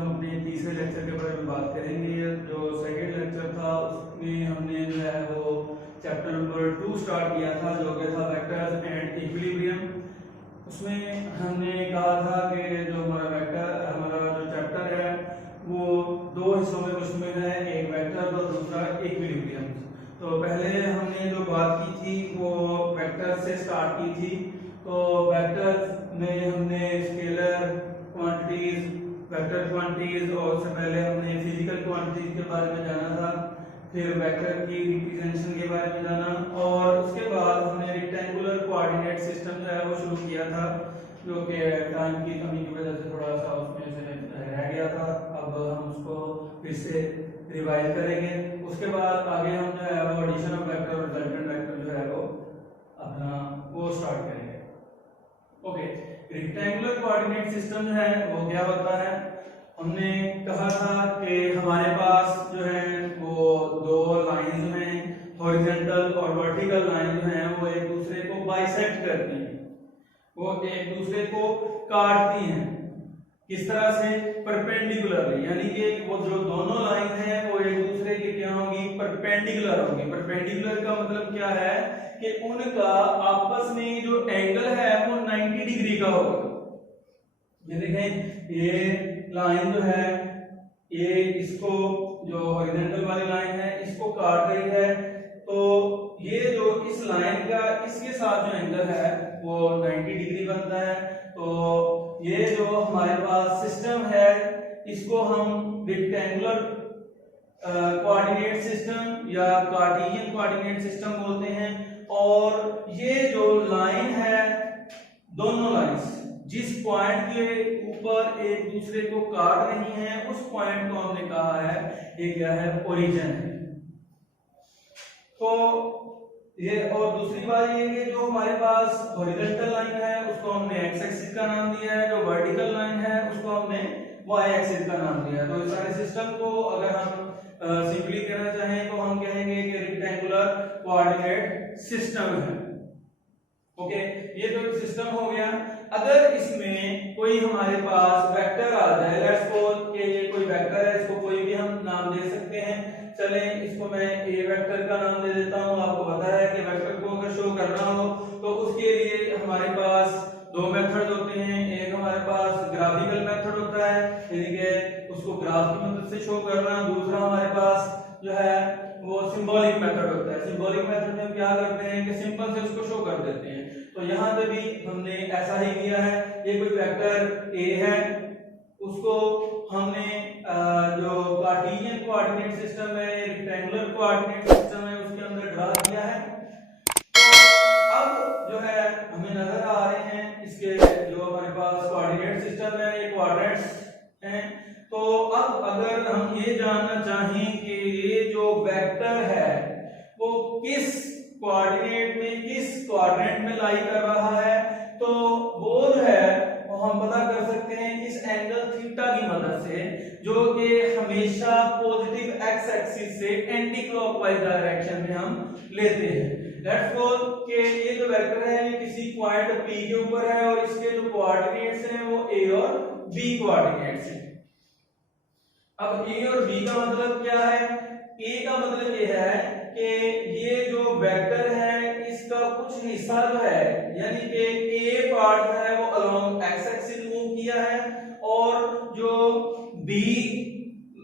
हम अपने तीसरे लेक्चर के बारे में बात करेंगे। जो सेकेंड लेक्चर था उसमें हमने जो है वो चैप्टर नंबर 2 स्टार्ट किया था, जो कि था वेक्टर्स एंड इक्विलिब्रियम। उसमें हमने कहा था कि जो हमारा जो चैप्टर है वो दो हिस्सों में मुश्तमिल है, एक वेक्टर और दूसरा इक्विलिब्रियम। तो पहले हमने जो बात की थी वो वेक्टर से स्टार्ट की थी। तो वेक्टर्स में हमने स्केलर क्वांटिटीज, वेक्टर क्वांटिटीज और उससे पहले हमने फिजिकल क्वांटिटीज के बारे में जाना था, फिर वेक्टर की रिप्रेजेंटेशन के बारे में जाना, और उसके बाद हमने रेक्टेंगुलर कोऑर्डिनेट सिस्टम जो है वो शुरू किया था, जो कि टाइम की कमी की वजह से थोड़ा सा उसमें से रह गया था। अब हम उसको फिर से रिवाइज करेंगे। उसके बाद आगे हम जो है वो एडिशन ऑफ वेक्टर और रिजल्टेंट वेक्टर जो है वो अपना वो स्टार्ट करेंगे। ओके, रेक्टेंगुलर कोऑर्डिनेट सिस्टम जो है वो क्या होता है? हमने कहा था कि हमारे पास जो है वो दो लाइंस हैं, हॉरिजॉन्टल और वर्टिकल लाइन जो है वो एक दूसरे को बाइसेक्ट करती हैं, वो एक दूसरे को काटती हैं। किस तरह से? परपेंडिकुलरली, यानी कि वो जो दोनों लाइन है वो एक दूसरे के क्या होंगी? परपेंडिकुलर होंगी। परपेंडिकुलर का मतलब क्या है कि उनका आपस में जो एंगल है वो 90 डिग्री का होगा। ये देखें, ये लाइन जो है ये इसको जो हॉरिजॉन्टल वाली लाइन है इसको काट रही है, तो ये जो इस लाइन का इसके साथ जो एंगल है वो 90 डिग्री बनता है। तो ये जो हमारे पास सिस्टम है इसको हम रेक्टेंगुलर कोऑर्डिनेट सिस्टम या कार्टेशियन कोऑर्डिनेट सिस्टम बोलते हैं। और ये जो लाइन है, दोनों लाइंस जिस पॉइंट के ऊपर एक दूसरे को काट रही हैं उस पॉइंट को हमने कहा है ये क्या है? ओरिजिन है। तो ये, और दूसरी बात ये कि जो हमारे पास हॉरिजॉन्टल लाइन है उसको हमने एक्स एक्सिस का नाम दिया है, जो वर्टिकल लाइन है उसको हमने वाई एक्सिस का नाम दिया है। तो इस सारे सिस्टम को अगर हम सिंपली कहना चाहें तो हम कहेंगे कि रेक्टेंगुलर कोऑर्डिनेट सिस्टम है। ओके, ये तो एक सिस्टम हो गया। अगर इसमें कोई हमारे पास वेक्टर आ जाए, लेट्स सपोज कि ये कोई वेक्टर है, इसको कोई भी हम नाम दे सकते हैं। चलें, इसको मैं ए वेक्टर का नाम दे देता हूं। आपको पता है कि वेक्टर को अगर शो करना हो तो उसके लिए हमारे पास दो मेथड होते हैं। एक हमारे पास ग्राफिकल मेथड होता है, यानी कि उसको ग्राफ की मदद से शो करना। दूसरा हमारे पास जो है वो सिंबॉलिक मेथड होता है। सिंबॉलिक मेथड में क्या करते हैं कि सिंपल से उसको शो कर देते हैं। तो यहाँ पे भी हमने ऐसा ही किया है। ये कोई वेक्टर ए है, उसको हमने जो कार्टेशियन कोऑर्डिनेट सिस्टम है, रेक्टेंगुलर कोऑर्डिनेट सिस्टम है, उसके अंदर ड्रा किया है। तो अब जो है हमें नजर आ रहे हैं इसके जो हमारे पास कोऑर्डिनेट सिस्टम है, ये कोऑर्डिनेट्स हैं। तो अब अगर हम ये जानना चाहें कि ये जो वेक्टर है वो किस कोऑर्डिनेट में, किस क्वाड्रेंट में लाई कर रहा है, तो वो जो है वो हम पता कर सकते हैं इस एंगल थीटा की मदद से, जो कि हमेशा पॉजिटिव एक्स एक्सिस से एंटी क्लॉकवाइज डायरेक्शन में हम लेते हैं। लेट्स सपोज कि ये जो वेक्टर है ये किसी पॉइंट P के ऊपर है और इसके जो कोऑर्डिनेट्स हैं वो A और B कोऑर्डिनेट्स हैं। अब A और B का मतलब क्या है? A का मतलब ये है कि ये जो वेक्टर है इसका कुछ हिस्सा जो है, यानी कि A पार्ट है वो अलोंग एक्स एक्सिस मूव किया है, और जो B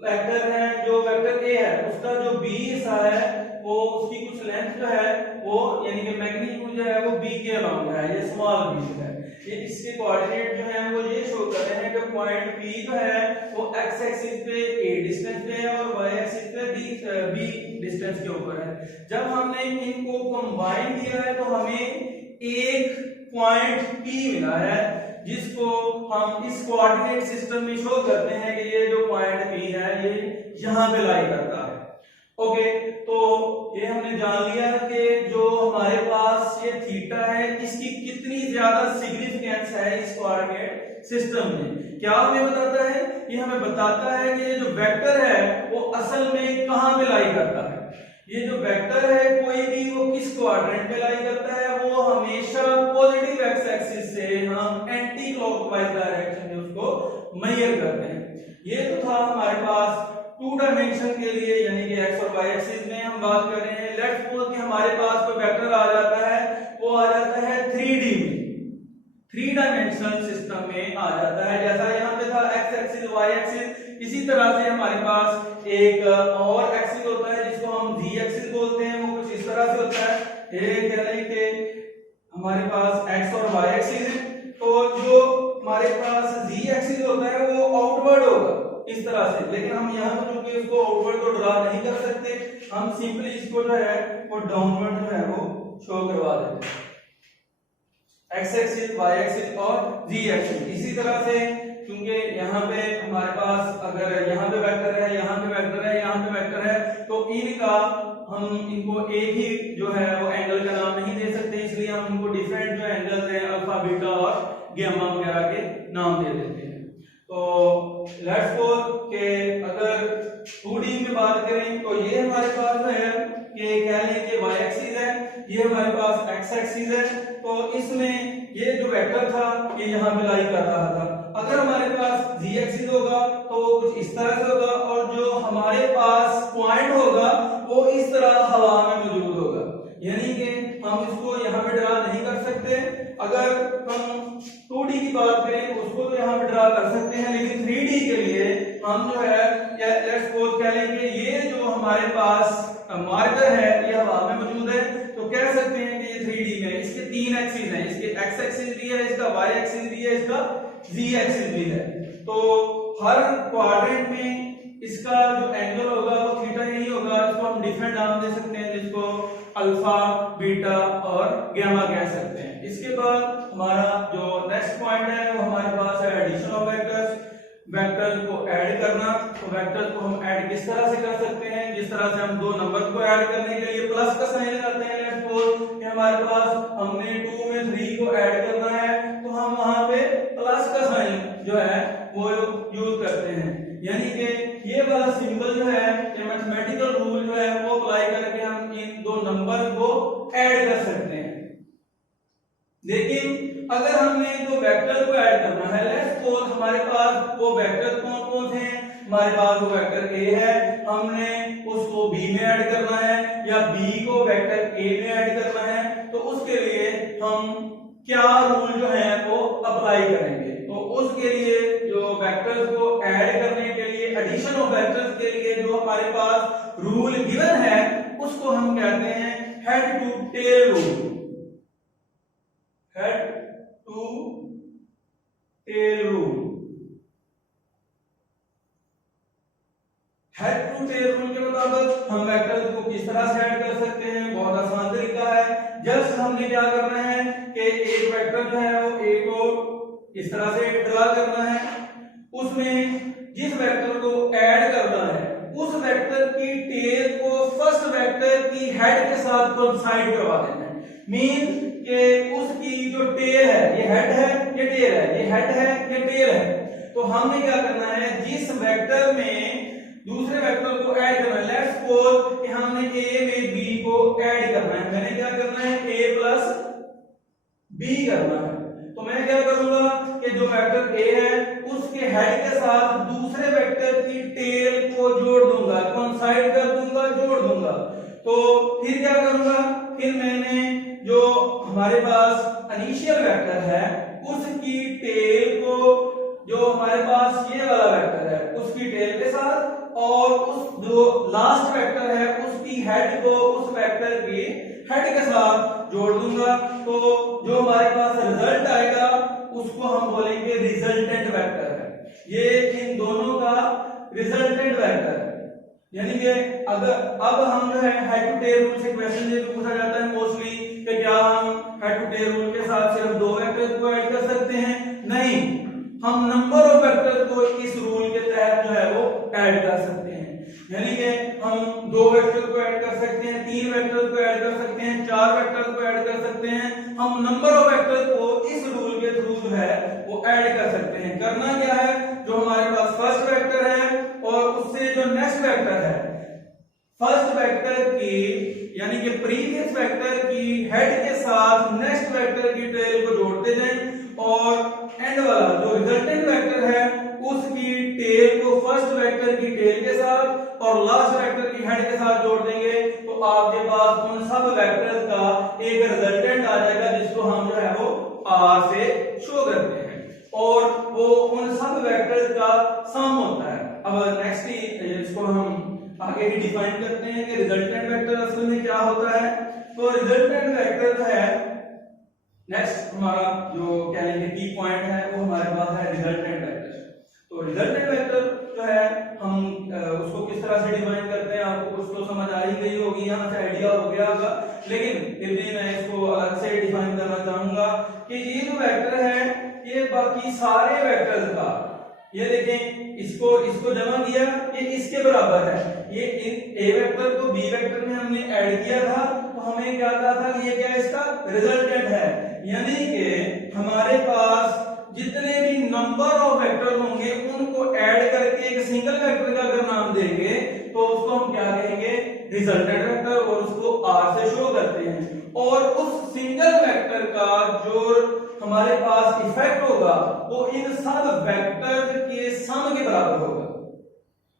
वेक्टर है, जो वेक्टर A है उसका जो B हिस्सा है वो उसकी कुछ लेंथ जो है वो, यानी कि मैग्नीट्यूड जो है वो B के अलोंग है, ये स्मॉल b है। ये इसके कोऑर्डिनेट जो है वो ये शो कर रहे हैं कि पॉइंट P जो है वो x एक्सिस पे A डिस्टेंस पे है और y एक्सिस पे B डिस्टेंस के ऊपर है। जब हमने इनको कंबाइन किया है तो हमें एक पॉइंट P मिला है, जिसको हम इस कोऑर्डिनेट सिस्टम में शो करते हैं कि ये जो पॉइंट P है ये यहां पे लाई करता है। ओके, तो ये हमने जान लिया कि जो हमारे पास ये थीटा है इसकी कितनी ज्यादा सिग्निफिकेंस है इस कोऑर्डिनेट सिस्टम में। क्या हमें बताता है? ये हमें बताता है कि ये जो वेक्टर है वो असल में कहां पे लाई करता है। ये जो वेक्टर है कोई भी वो किस क्वाड्रेंट में लाई करता है, वो हमेशा पॉजिटिव एक्स एक्सिस से हम एंटी क्लॉकवाइज डायरेक्शन में उसको मेजर करते हैं। ये तो था हमारे पास टू डायमेंशन के लिए, यानी कि एक्स और वाई एक्सिस में हम बात कर रहे हैं। लेट्स सपोज कि हमारे पास कोई वेक्टर आ जाता है, वो आ जाता है 3D में, थ्री डायमेंशनल सिस्टम में आ जाता है। जैसा यहाँ पे था एक्स एक्सिस वाई एक्सिस, इसी तरह से हमारे पास एक और एक्सिस होता है जिसको हम जी एक्सिस बोलते हैं। वो कुछ इस तरह से होता है, ये कह रहे हैं कि हमारे पास एक्स और वाई एक्सिस है, तो जो हमारे पास जी एक्सिस होता है वो आउटवर्ड होगा इस तरह से। लेकिन हम यहाँ पर क्योंकि इसको आउटवर्ड तो ड्रा नहीं कर सकते, हम सिंपली इसको जो है वो डाउनवर्ड जो है वो शो करवा देते हैं, एक्स एक्सिस वाई एक्सिस और जी एक्सिस। इसी तरह से क्योंकि यहाँ पे हमारे पास अगर यहाँ पे वेक्टर है, यहाँ पे वेक्टर है, यहाँ पे वेक्टर है, तो इनका हम इनको एक ही जो है वो एंगल का नाम नहीं दे सकते, इसलिए हम इनको डिफरेंट जो एंगल्स हैं अल्फा बीटा और गामा वगैरह के नाम दे देते हैं। तो लेट्स सपोज के अगर 2D में बात करें तो ये हमारे पास जो है कि कह लें कि y एक्सिस है, ये हमारे पास x एक्सिस है, तो इसमें ये जो वेक्टर था ये यहाँ पे लाई कर रहा था। अगर हमारे पास z एक्सिस होगा तो वो कुछ इस तरह से होगा, और जो हमारे पास पॉइंट होगा वो इस तरह हवा में मौजूद होगा, यानी कि हम इसको यहाँ पे ड्रा नहीं कर सकते। अगर हम 2D की बात करें तो उसको तो यहाँ पे ड्रा कर सकते हैं, लेकिन 3D के लिए हम जो है लेट्स सपोज कह लेंगे ये जो हमारे पास मार्कर है ये हवा में मौजूद है, तो कह सकते हैं कि ये 3D में इसके तीन एक्सिस हैं, इसके x एक्सिस भी है, इसका y एक्सिस भी है, इसका z एक्सिस भी है। तो हर क्वाड्रेंट में इसका जो एंगल होगा वो थीटा ही होगा, इसको हम डिफरेंट नाम दे सकते हैं, जिसको अल्फा बीटा और गामा कह सकते हैं। इसके बाद हमारा जो नेक्स्ट पॉइंट है वो हमारे पास है एडिशन ऑफ वेक्टर्स, वेक्टर्स को ऐड करना। तो वेक्टर्स को हम ऐड किस तरह से कर सकते हैं, जिस तरह से हम दो नंबर को ऐड करने के लिए प्लस का साइन लगाते हैं। लेट्स सपोज कि हमारे पास हमने 2 में 3 को ऐड करना है, तो हम वहां पे प्लस का साइन जो है वो यूज करते हैं, यानी कि ये वाला सिंबल जो है मैथमेटिकल रूल जो है वो अप्लाई करके हम इन दो नंबर को ऐड कर सकते हैं। लेकिन अगर हमने दो वेक्टर को ऐड करना है, लेट्स सपोज हमारे पास वो वेक्टर कौन कौन से हैं, हमारे पास वो वेक्टर a है, हमने उसको b में ऐड करना है, या b को वेक्टर a में ऐड करना है, तो उसके लिए हम क्या रूल जो है वो अप्लाई करेंगे। तो उसके लिए जो वेक्टर्स को ऐड करने के लिए, एडिशन ऑफ वेक्टर्स के लिए जो हमारे पास रूल गिवन है उसको हम कहते हैं head to tail rule, head to tail rule. Head to tail rule के मुताबिक हम वेक्टर्स को किस तरह से ऐड कर सकते हैं, बहुत आसान तरीका है। जस्ट हमने क्या करना है कि एक वेक्टर जो है वो a को इस तरह से ड्रा करना है, उसमें जिस वेक्टर को ऐड करना है उस वेक्टर की टेल को फर्स्ट वेक्टर की हेड के साथ कोइंसाइड करवा देना है। मीन कि उसकी जो टेल है, ये हेड है, ये टेल है, ये हेड है, ये टेल है, तो हमने क्या करना है जिस वेक्टर में दूसरे वेक्टर को ऐड करना है, लेट्स सपोज कि हमने a में b को ऐड करना है, मैंने क्या करना है a प्लस b करना है, तो मैं क्या करूंगा कि जो वेक्टर a है उसके हेड के साथ दूसरे वेक्टर की टेल को जोड़ दूंगा, कोइंसाइड कर दूंगा, जोड़ दूंगा। तो फिर क्या करूंगा, फिर मैंने जो हमारे पास इनिशियल वेक्टर है उसकी टेल को, जो हमारे पास ये वाला वेक्टर है उसकी टेल के साथ, और उस जो लास्ट वेक्टर है उसकी हेड को उस वेक्टर की हेड के साथ जोड़ दूंगा। तो जो हमारे पास रिजल्ट आएगा उसको हम बोलेंगे रिजल्टेंट वेक्टर है, ये इन दोनों का रिजल्टेंट वेक्टर है। यानी कि अगर अब हम जो है हेड टू टेल रूल से क्वेश्चन ये पूछा जाता है मोस्टली कि क्या हम हेड टू टेल रूल के साथ सिर्फ दो वेक्टर को ऐड कर सकते हैं, नहीं, हम नंबर ऑफ वेक्टर को इस रूल के तहत जो है वो ऐड कर सकते हैं। यानी कि हम दो वेक्टर को ऐड कर सकते हैं, तीन वेक्टर को ऐड कर सकते हैं, चार वेक्टर को ऐड कर सकते हैं, हम नंबर ऑफ वेक्टर को इस रूल के थ्रू जो है वो ऐड कर सकते हैं। करना क्या है, जो हमारे पास फर्स्ट वेक्टर है और उससे जो नेक्स्ट वेक्टर है, फर्स्ट वेक्टर की यानी कि प्रीवियस वेक्टर की हेड के साथ नेक्स्ट वेक्टर की टेल को जोड़ते जाएं, और एंड वाला जो रिजल्टेंट वेक्टर है उसकी टेल फर्स्ट वेक्टर की टेल के साथ और लास्ट वेक्टर की हेड के साथ जोड़ देंगे तो आपके पास उन सब वेक्टर्स का एक रिजल्टेंट आ जाएगा जिसको हम जो है वो R से शो करते हैं और वो उन सब वेक्टर्स का सम होता है। अब नेक्स्ट इसको हम आगे ही डिफाइन करते हैं कि रिजल्टेंट वेक्टर असल में क्या होता है। तो रिजल्टेंट वेक्टर है नेक्स्ट हमारा जो कह लेंगे की पॉइंट है वो हमारे पास है रिजल्टेंट वेक्टर। तो रिजल्टेंट वेक्टर जो है हम उसको किस तरह से डिफाइन करते हैं आपको कुछ तो समझ आ ही गई होगी, यहाँ से आइडिया हो गया होगा, लेकिन फिर भी मैं इसको अलग से डिफाइन करना चाहूंगा कि ये जो वेक्टर है ये बाकी सारे वेक्टर्स का, ये देखें इसको जमा किया ये इसके बराबर है, ये ए वेक्टर को बी वेक्टर में हमने ऐड किया था तो हमें क्या कहा था कि ये क्या इसका रिजल्टेंट है, यानी कि हमारे पास जितने भी नंबर ऑफ वेक्टर होंगे उनको ऐड करके एक सिंगल वेक्टर का अगर नाम देंगे तो उसको हम क्या कहेंगे रिजल्टेंट वेक्टर और उसको R से शो करते हैं और उस सिंगल वेक्टर का जो हमारे पास इफेक्ट होगा वो इन सब वेक्टर के सम के बराबर होगा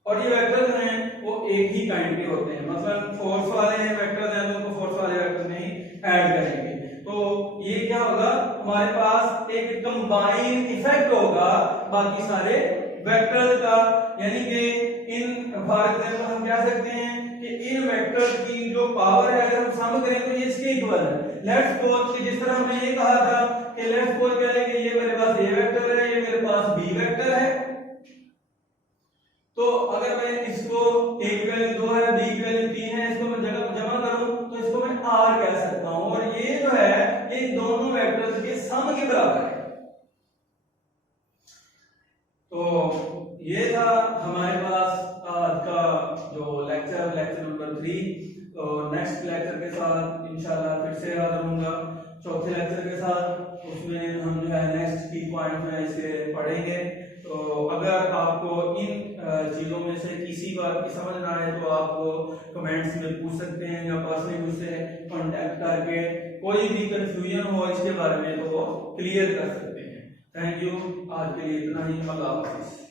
और ये वेक्टर हैं वो एक ही काइंड के होते हैं, मतलब फोर्स वाले हैं वेक्टर हैं तो उनको फोर्स वाले वेक्टर में ही ऐड करेंगे तो ये क्या होगा हमारे पास एक कंबाइंड इफेक्ट होगा बाकी सारे वेक्टर्स का, यानी कि इन फॉर एग्जांपल हम कह सकते हैं कि इन वेक्टर्स की जो पावर है अगर हम सम करें तो ये इसके इक्वल है। लेट्स सपोज कि जिस तरह हमने ये कहा था कि लेट्स सपोज कह लें कि ये मेरे पास ए वेक्टर है, ये मेरे पास बी वेक्टर है, तो अगर मैं इसको ए की वैल्यू 2 है, बी की वैल्यू 3 है, इसको मैं जमा करूं तो इसको मैं R कह सकता हूं और ये जो है ये दोनों वेक्टर्स के सम के बराबर है। तो ये था हमारे पास आज का जो लेक्चर नंबर 3। तो नेक्स्ट लेक्चर के साथ इंशाल्लाह फिर से हाजिर होऊंगा चौथे लेक्चर के साथ, उसमें हम जो है नेक्स्ट की पॉइंट में इसे पढ़ेंगे। तो अगर आपको इन चीजों में से किसी बात की समझ ना आए तो आप कमेंट्स में पूछ सकते हैं या पर्सनली मुझसे कांटेक्ट करके कोई भी कंफ्यूजन हो इसके बारे में तो वो क्लियर कर सकते हैं। थैंक यू, आज के लिए इतना ही, अल्लाह हाफिज़।